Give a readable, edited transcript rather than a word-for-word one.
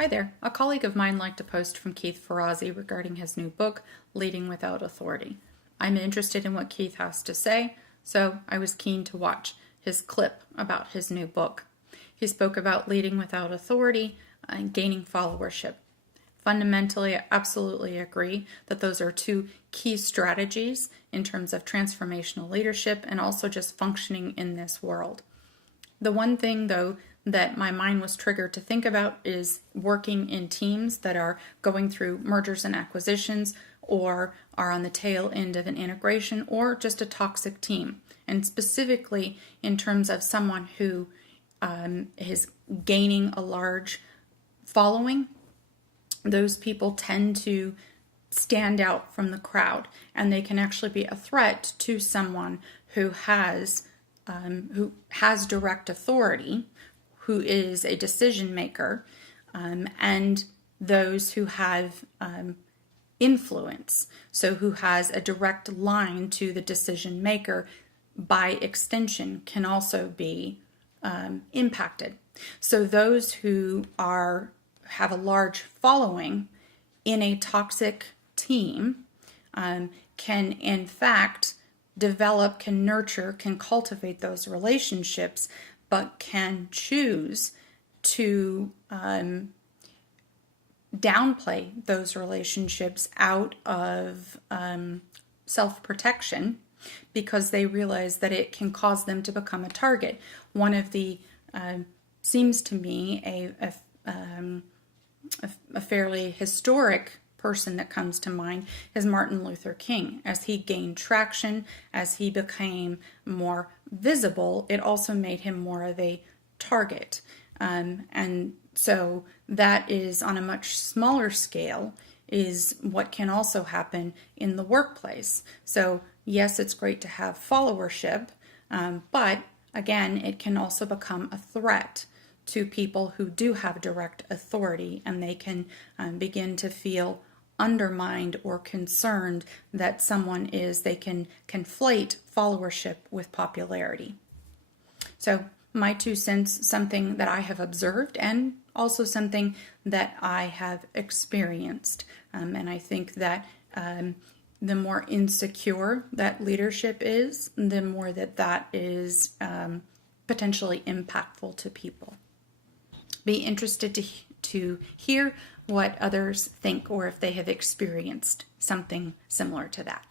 Hi there. A colleague of mine liked a post from Keith Ferrazzi regarding his new book, Leading Without Authority. I'm interested in what Keith has to say, so I was keen to watch his clip about his new book. He spoke about leading without authority and gaining followership. Fundamentally, I absolutely agree that those are two key strategies in terms of transformational leadership and also just functioning in this world. The one thing, though, that my mind was triggered to think about is working in teams that are going through mergers and acquisitions or are on the tail end of an integration or just a toxic team. And specifically in terms of someone who is gaining a large following, those people tend to stand out from the crowd, and they can actually be a threat to someone who has direct authority, who is a decision maker, and those who have influence, so who has a direct line to the decision maker, by extension can also be impacted. So those who have a large following in a toxic team can in fact develop, can nurture, can cultivate those relationships, but can choose to downplay those relationships out of self-protection because they realize that it can cause them to become a target. One of the seems to me a fairly historic person that comes to mind is Martin Luther King. As he gained traction, as he became more visible, it also made him more of a target. And so that is on a much smaller scale is what can also happen in the workplace. So yes, it's great to have followership, but again, it can also become a threat to people who do have direct authority, and they can begin to feel undermined or concerned that they can conflate followership with popularity. So my 2 cents, something that I have observed and also something that I have experienced. And I think that the more insecure that leadership is, the more that is potentially impactful to people. Be interested to hear what others think or if they have experienced something similar to that.